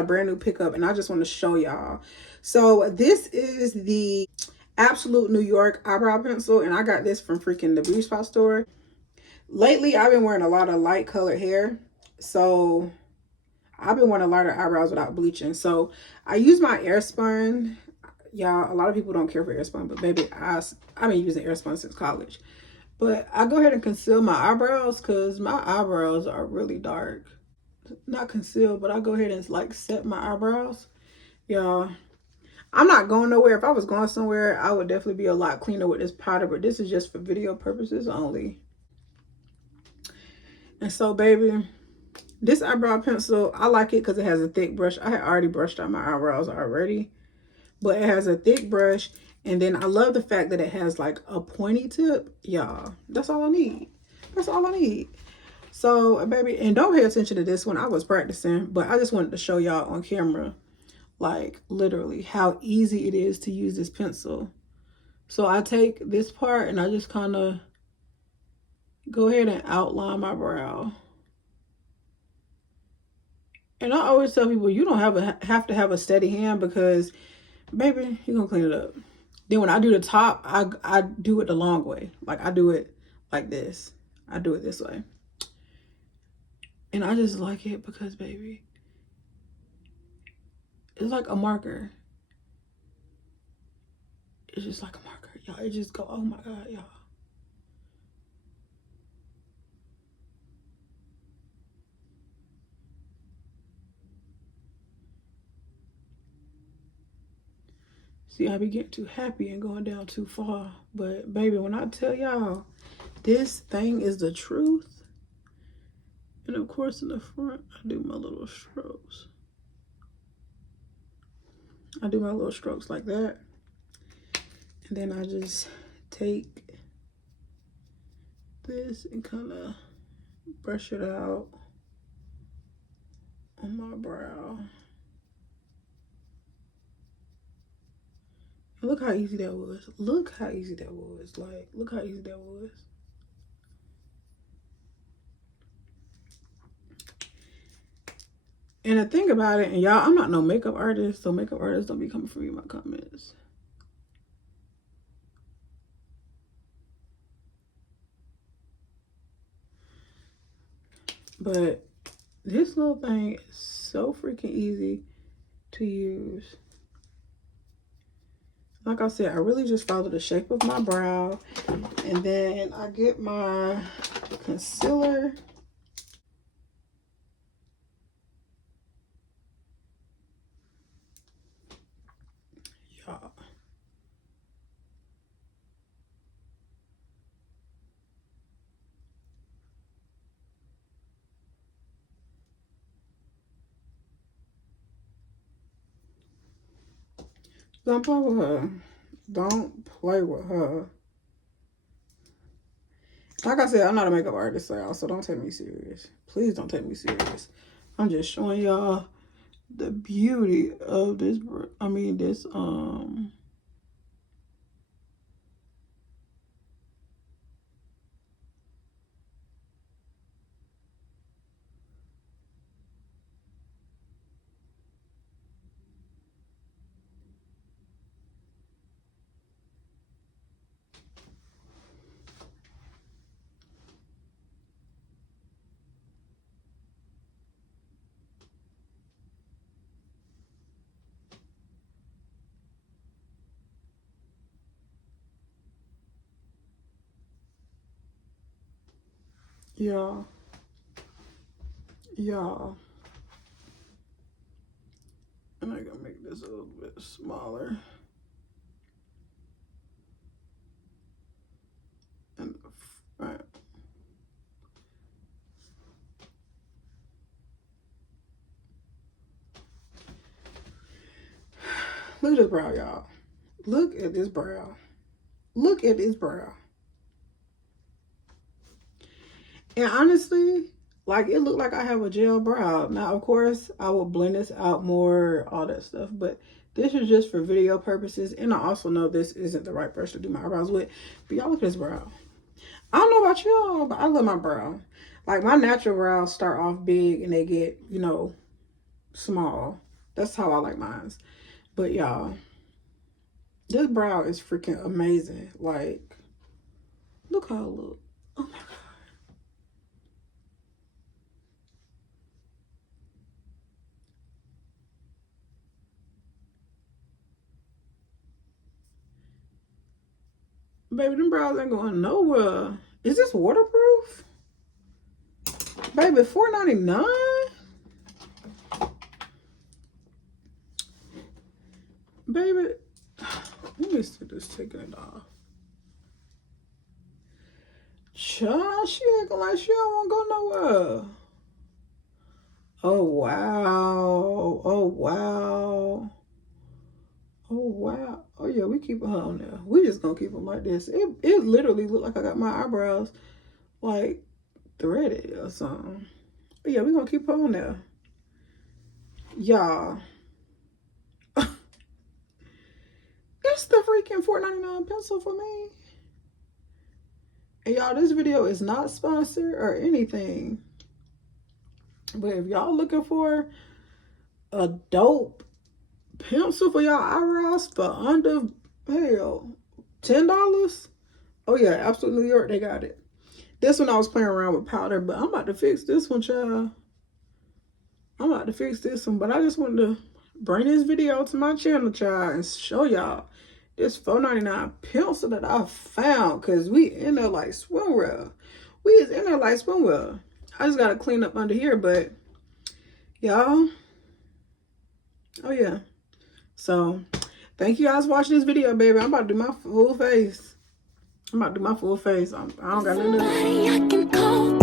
a brand new pickup and I just want to show y'all. So this is the Absolute New York eyebrow pencil, and I got this from freaking the beauty spot store. Lately, I've been wearing a lot of light colored hair, so I've been wearing a lighter eyebrows without bleaching. So I use my Airspun. Y'all, a lot of people don't care for Airspun, but baby, I've been using Airspun since college. But I go ahead and conceal my eyebrows because my eyebrows are really dark. Not conceal, but I go ahead and like set my eyebrows. Y'all, I'm not going nowhere. If I was going somewhere, I would definitely be a lot cleaner with this powder, but this is just for video purposes only. And so, baby, this eyebrow pencil, I like it because it has a thick brush. I had already brushed out my eyebrows already, but it has a thick brush. And then I love the fact that it has like a pointy tip. Y'all, that's all I need. That's all I need. So, baby, and don't pay attention to this one. I was practicing, but I just wanted to show y'all on camera, like literally how easy it is to use this pencil. So I take this part and I just kind of go ahead and outline my brow. And I always tell people, you don't have to have a steady hand because, baby, you're going to clean it up. Then when I do the top, I do it the long way. Like, I do it like this. I do it this way. And I just like it because, baby, it's like a marker. It's just like a marker. Y'all, it just go, oh my God, y'all. See, I be getting too happy and going down too far. But, baby, when I tell y'all, this thing is the truth. And, of course, in the front, I do my little strokes. I do my little strokes like that. And then I just take this and kind of brush it out on my brow. And look how easy that was. Look how easy that was. Like, look how easy that was. And the thing about it, and y'all, I'm not no makeup artist, so makeup artists don't be coming for me in my comments. But this little thing is so freaking easy to use. Like I said, I really just follow the shape of my brow. And then I get my concealer. Y'all. Don't play with her. Don't play with her. Like I said, I'm not a makeup artist, so don't take me serious. Please don't take me serious. I'm just showing y'all the beauty of this. I mean, this y'all. And I gotta make this a little bit smaller. And the front. Look at this brow, y'all. Look at this brow. Look at this brow. And honestly, like, it looked like I have a gel brow. Now, of course, I will blend this out more, all that stuff. But this is just for video purposes. And I also know this isn't the right brush to do my eyebrows with. But y'all look at this brow. I don't know about y'all, but I love my brow. Like, my natural brows start off big and they get, you know, small. That's how I like mine. But y'all, this brow is freaking amazing. Like, look how it look. Oh my god. Baby, them brows ain't going nowhere. Is this waterproof? Baby, $4.99? Baby, let me see this taking it off. Child, she acting like she don't want to go nowhere. Oh, wow. Oh, wow. Oh, wow. Oh, yeah, we keep her on there. We just gonna keep them like this. It literally look like I got my eyebrows, like, threaded or something. But yeah, we gonna keep her on there. Y'all. It's the freaking $4.99 pencil for me. And y'all, this video is not sponsored or anything. But if y'all looking for a dope pencil for y'all eyebrows for under, hell, $10? Oh yeah, Absolute New York, they got it. This one I was playing around with powder, but I'm about to fix this one, child. I'm about to fix this one, but I just wanted to bring this video to my channel, child, and show y'all this $4.99 pencil that I found, because we in there like swimwear. We is in there like swimwear. I just got to clean up under here, but y'all, oh yeah. So, thank you guys for watching this video, baby. I'm about to do my full face. I don't got nothing to do.